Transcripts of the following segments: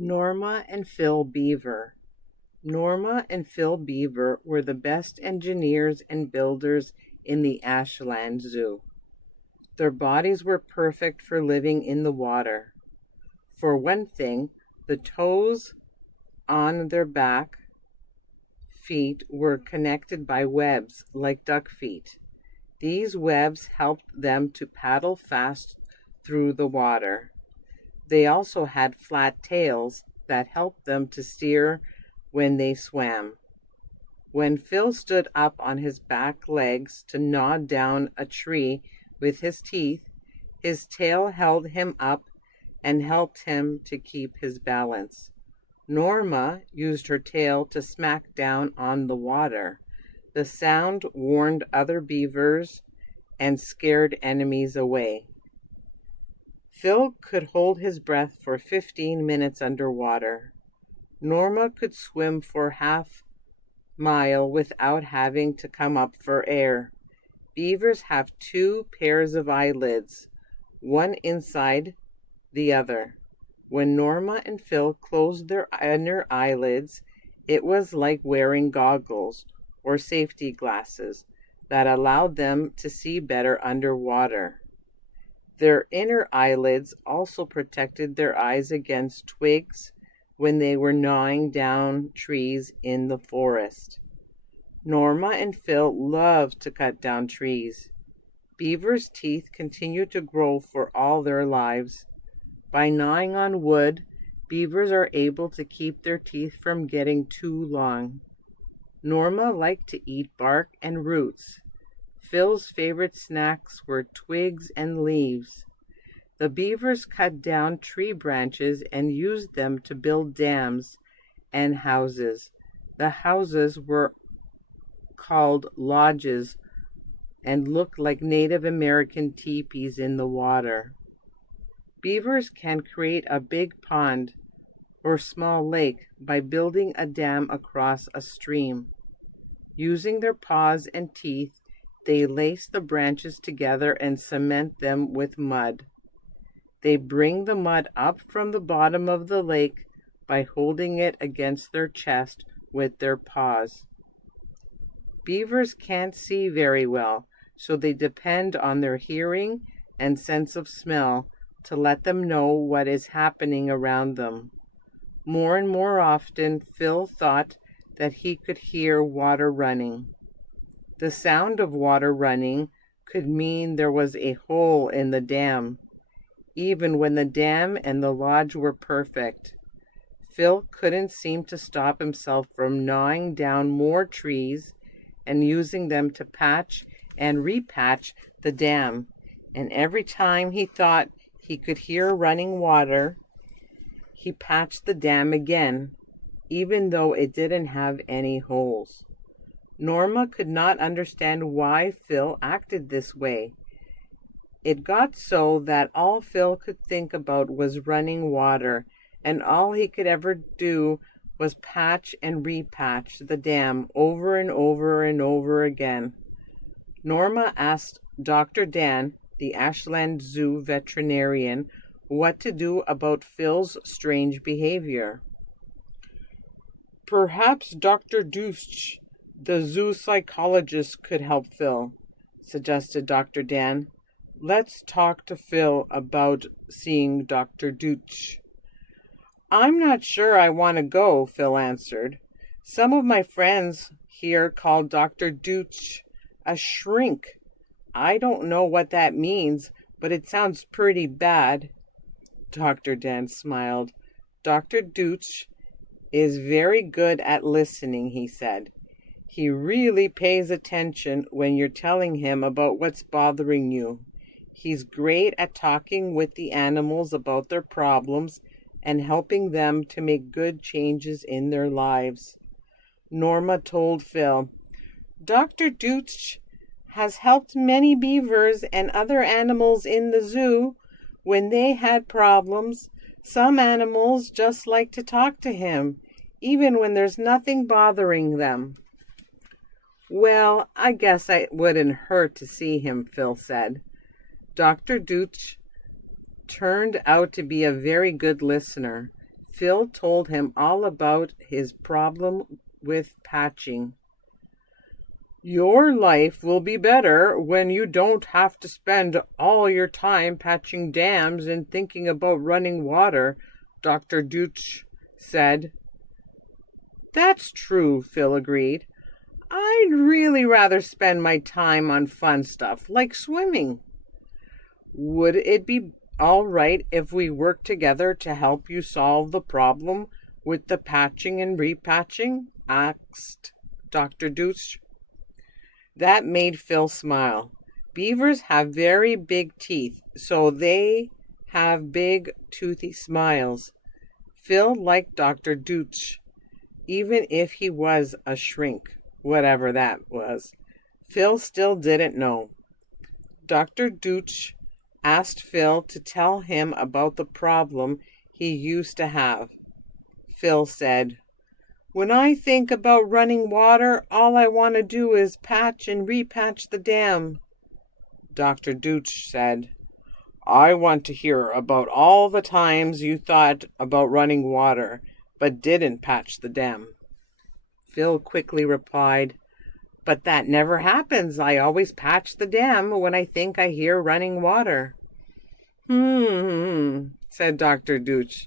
Norma and Phil Beaver. Norma and Phil Beaver were the best engineers and builders in the Ashland Zoo. Their bodies were perfect for living in the water. For one thing, the toes on their back feet were connected by webs like duck feet. These webs helped them to paddle fast through the water. They also had flat tails that helped them to steer when they swam. When Phil stood up on his back legs to gnaw down a tree with his teeth, his tail held him up and helped him to keep his balance. Norma used her tail to smack down on the water. The sound warned other beavers and scared enemies away. Phil could hold his breath for 15 minutes underwater. Norma could swim for half mile without having to come up for air. Beavers have 2 pairs of eyelids, one inside the other. When Norma and Phil closed their inner eyelids, it was like wearing goggles or safety glasses that allowed them to see better underwater. Their inner eyelids also protected their eyes against twigs when they were gnawing down trees in the forest. Norma and Phil loved to cut down trees. Beavers' teeth continue to grow for all their lives. By gnawing on wood, beavers are able to keep their teeth from getting too long. Norma liked to eat bark and roots. Phil's favorite snacks were twigs and leaves. The beavers cut down tree branches and used them to build dams and houses. The houses were called lodges and looked like Native American teepees in the water. Beavers can create a big pond or small lake by building a dam across a stream. Using their paws and teeth, they lace the branches together and cement them with mud. They bring the mud up from the bottom of the lake by holding it against their chest with their paws. Beavers can't see very well, so they depend on their hearing and sense of smell to let them know what is happening around them. More and more often, Phil thought that he could hear water running. The sound of water running could mean there was a hole in the dam, even when the dam and the lodge were perfect. Phil couldn't seem to stop himself from gnawing down more trees and using them to patch and repatch the dam, and every time he thought he could hear running water, he patched the dam again, even though it didn't have any holes. Norma could not understand why Phil acted this way. It got so that all Phil could think about was running water, and all he could ever do was patch and repatch the dam over and over and over again. Norma asked Dr. Dan, the Ashland Zoo veterinarian, what to do about Phil's strange behavior. Perhaps Dr. Deutsch, the zoo psychologist, could help Phil, suggested Dr. Dan. Let's talk to Phil about seeing Dr. Deutsch. I'm not sure I want to go, Phil answered. Some of my friends here call Dr. Deutsch a shrink. I don't know what that means, but it sounds pretty bad. Dr. Dan smiled. Dr. Deutsch is very good at listening, he said. He really pays attention when you're telling him about what's bothering you. He's great at talking with the animals about their problems and helping them to make good changes in their lives. Norma told Phil, Dr. Deutsch has helped many beavers and other animals in the zoo when they had problems. Some animals just like to talk to him, even when there's nothing bothering them. Well, I guess it wouldn't hurt to see him, Phil said. Dr. Deutsch turned out to be a very good listener. Phil told him all about his problem with patching. "Your life will be better when you don't have to spend all your time patching dams and thinking about running water," Dr. Deutsch said. "That's true," Phil agreed. "I'd really rather spend my time on fun stuff like swimming." "Would it be all right if we worked together to help you solve the problem with the patching and repatching?" asked Dr. Deutsch. That made Phil smile. Beavers have very big teeth, so they have big, toothy smiles. Phil liked Dr. Deutsch, even if he was a shrink, whatever that was. Phil still didn't know. Dr. Deutsch asked Phil to tell him about the problem he used to have. Phil said, "When I think about running water, all I want to do is patch and repatch the dam." Dr. Deutsch said, "I want to hear about all the times you thought about running water, but didn't patch the dam." Phil quickly replied, "But that never happens. I always patch the dam when I think I hear running water." Said Dr. Deutsch.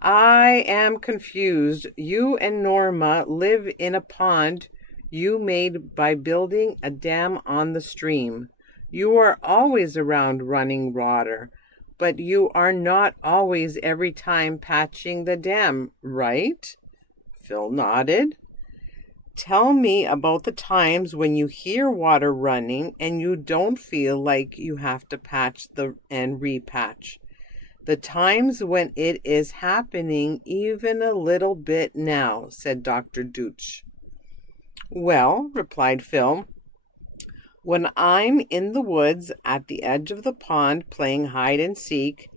"I am confused. You and Norma live in a pond you made by building a dam on the stream. You are always around running water, but you are not always every time patching the dam, right?" Phil nodded. "Tell me about the times when you hear water running and you don't feel like you have to patch and repatch. The times when it is happening even a little bit now," said Dr. Deutsch. "Well," replied Phil, "when I'm in the woods at the edge of the pond playing hide and seek,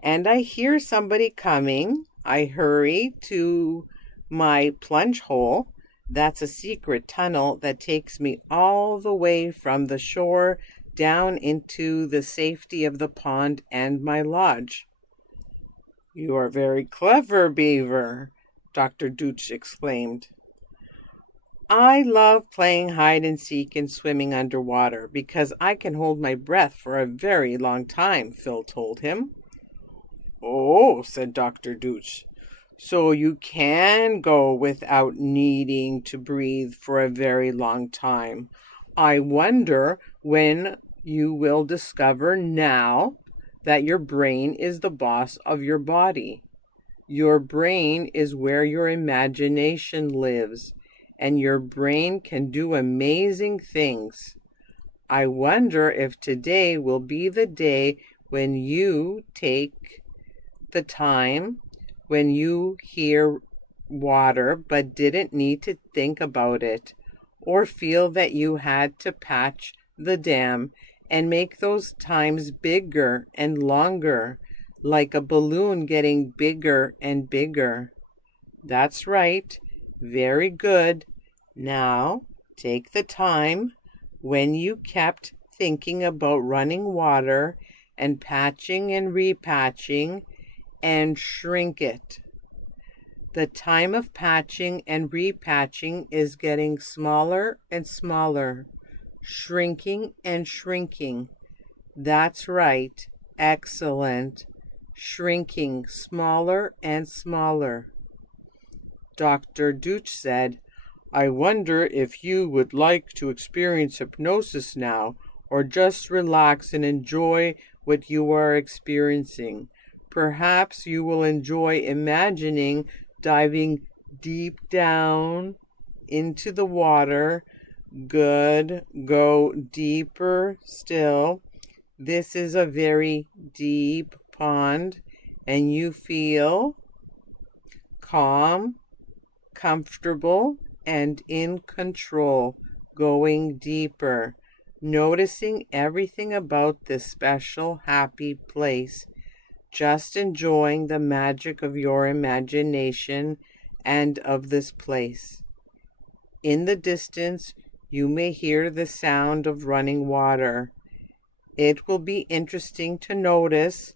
and I hear somebody coming, I hurry to my plunge hole. That's a secret tunnel that takes me all the way from the shore down into the safety of the pond and my lodge." "You are very clever, Beaver," Dr. Deutsch exclaimed. "I love playing hide and seek and swimming underwater because I can hold my breath for a very long time," Phil told him. "Oh," said Dr. Deutsch, "so you can go without needing to breathe for a very long time. I wonder when you will discover now that your brain is the boss of your body. Your brain is where your imagination lives, and your brain can do amazing things. I wonder if today will be the day when you take the time when you hear water but didn't need to think about it or feel that you had to patch the dam and make those times bigger and longer, like a balloon getting bigger and bigger." "That's right. Very good. Now take the time when you kept thinking about running water and patching and repatching and shrink it. The time of patching and repatching is getting smaller and smaller, shrinking and shrinking. That's right. Excellent. Shrinking smaller and smaller." Dr. Deutsch said, "I wonder if you would like to experience hypnosis now, or just relax and enjoy what you are experiencing. Perhaps you will enjoy imagining diving deep down into the water. Good. Go deeper still. This is a very deep pond, and you feel calm, comfortable, and in control, going deeper, noticing everything about this special, happy place, just enjoying the magic of your imagination and of this place. In the distance, you may hear the sound of running water. It will be interesting to notice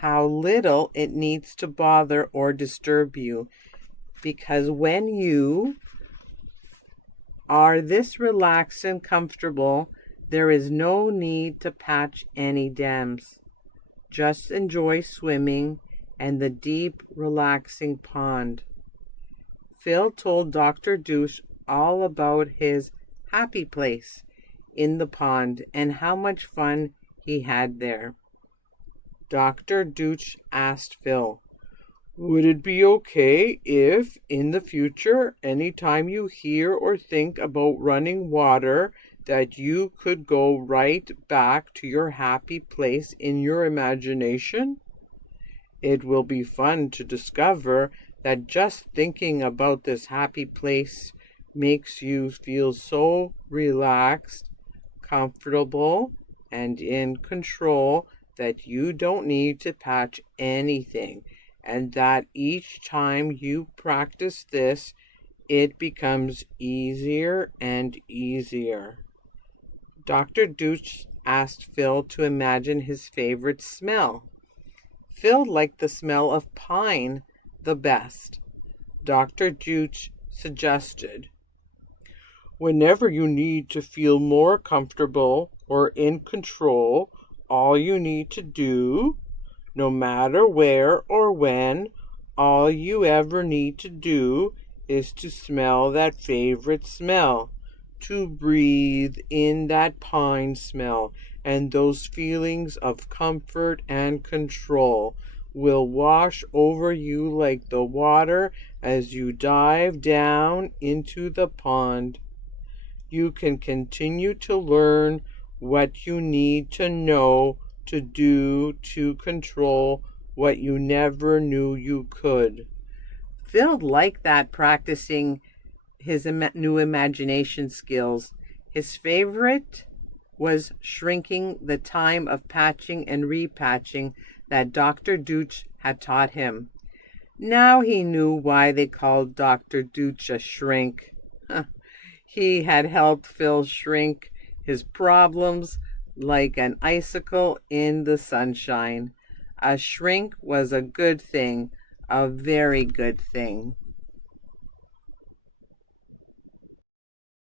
how little it needs to bother or disturb you. Because when you are this relaxed and comfortable, there is no need to patch any dams. Just enjoy swimming and the deep, relaxing pond. Phil told Dr. Douche all about his happy place in the pond and how much fun he had there. Dr. Douche asked Phil, "Would it be okay if, in the future, anytime you hear or think about running water, that you could go right back to your happy place in your imagination? It will be fun to discover that just thinking about this happy place makes you feel so relaxed, comfortable, and in control that you don't need to patch anything, and that each time you practice this, it becomes easier and easier." Dr. Douche asked Phil to imagine his favorite smell. Phil liked the smell of pine the best. Dr. Douche suggested, "Whenever you need to feel more comfortable or in control, all you need to do, no matter where or when, all you ever need to do is to smell that favorite smell, to breathe in that pine smell, and those feelings of comfort and control will wash over you like the water as you dive down into the pond. You can continue to learn what you need to know to do to control what you never knew you could." Phil liked that, practicing his new imagination skills. His favorite was shrinking the time of patching and repatching that Dr. Douche had taught him. Now he knew why they called Dr. Douche a shrink. He had helped Phil shrink his problems like an icicle in the sunshine. A shrink was a good thing, a very good thing.